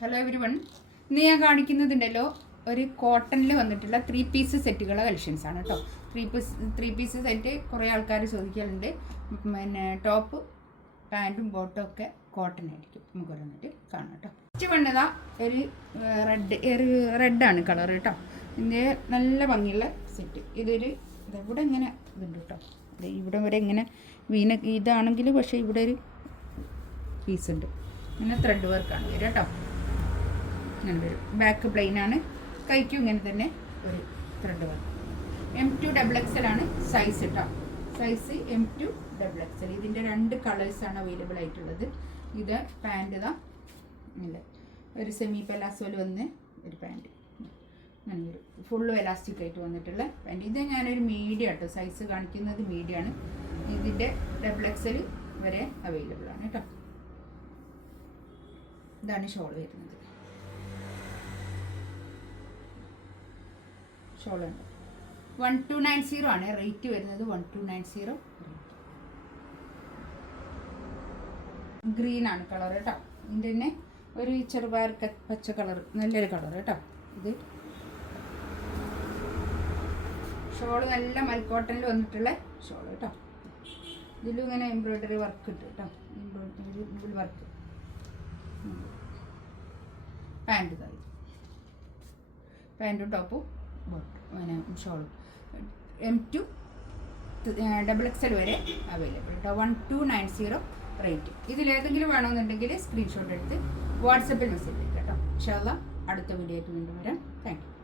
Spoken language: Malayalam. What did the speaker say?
ഹലോ എവരി വൺ, ഇന്ന് ഞാൻ കാണിക്കുന്നതുണ്ടല്ലോ ഒരു കോട്ടണിൽ വന്നിട്ടുള്ള 3 പീസ് സെറ്റുകളുടെ കളക്ഷൻസ് ആണ് കേട്ടോ. ത്രീ പീസ് സെറ്റ് കുറേ ആൾക്കാർ ചോദിക്കലുണ്ട്. പിന്നെ ടോപ്പ് പാൻറ്റും ബോട്ടും ഒക്കെ കോട്ടൺ ആയിരിക്കും. നമുക്ക് വന്നിട്ട് കാണാം കേട്ടോ. ഫസ്റ്റ് വണ്ണതാ ഒരു റെഡാണ് കളർ കേട്ടോ. ഇതിൻ്റെ നല്ല ഭംഗിയുള്ള സെറ്റ്. ഇതൊരു ഇവിടെ ഇങ്ങനെ ഇതുണ്ട് കേട്ടോ. ഇവിടെ വരെ ഇങ്ങനെ വീന ഇതാണെങ്കിൽ പക്ഷേ ഇവിടെ ഒരു പീസ് ഉണ്ട്. ഇങ്ങനെ ത്രെഡ് വർക്കാണ് വരിക കേട്ടോ. അങ്ങനെ വരും. ബാക്ക് പ്ലെയിനാണ്, കൈക്കും ഇങ്ങനെ തന്നെ ഒരു ത്രെഡ് വർക്ക്. M2 XXL ആണ് സൈസ് കേട്ടോ. Size M2 XXL. ഇതിൻ്റെ 2 കളേഴ്സാണ് അവൈലബിൾ ആയിട്ടുള്ളത്. ഇത് പാൻറ്റ് ഇതാ ഇല്ല, ഒരു സെമി പെലാസോയിൽ വന്ന് ഒരു പാൻറ്റ് അങ്ങനെ ഒരു ഫുള്ളും എലാസ്റ്റിക് ആയിട്ട് വന്നിട്ടുള്ള പാൻറ്റ്. ഇത് ഞാനൊരു മീഡിയം കേട്ടോ, സൈസ് കാണിക്കുന്നത് മീഡിയമാണ്. ഇതിൻ്റെ XXL വരെ അവൈലബിൾ ആണ് കേട്ടോ. ഇതാണ് ഷോൾ വരുന്നത്. ഷോളുണ്ട് 1290 ആണ് റേറ്റ് വരുന്നത്. 1290 ഗ്രീൻ ആണ് കളർ കേട്ടോ. ഇതിൻ്റെ തന്നെ ഒരു ചെറുപയർ പച്ച കളർ, നല്ലൊരു കളർ കേട്ടോ. ഇത് ഷോള് നല്ല മൽക്കോട്ടനിൽ വന്നിട്ടുള്ള ഷോൾ കേട്ടോ. ഇതിലും ഇങ്ങനെ എംബ്രോയ്ഡറി വർക്ക് ഇട്ട് കേട്ടോ, എംബ്രോയ്ഡറി വർക്ക്. പാൻറ്റ് ഇതായി, പാൻറ്റും ടോപ്പും ബോട്ടും അങ്ങനെ ഷോളും. M2 XXL വരെ അവൈലബിൾ കേട്ടോ. 1290 റേറ്റ്. ഇതിലേതെങ്കിലും വേണമെന്നുണ്ടെങ്കിൽ സ്ക്രീൻഷോട്ട് എടുത്ത് വാട്സപ്പിൽ മെസ്സേജ് ചെയ്യും കേട്ടോ. ഇൻഷാ അല്ലാഹ് അടുത്ത വീഡിയോ ആയിട്ട് വീണ്ടും വരാം. Thank you.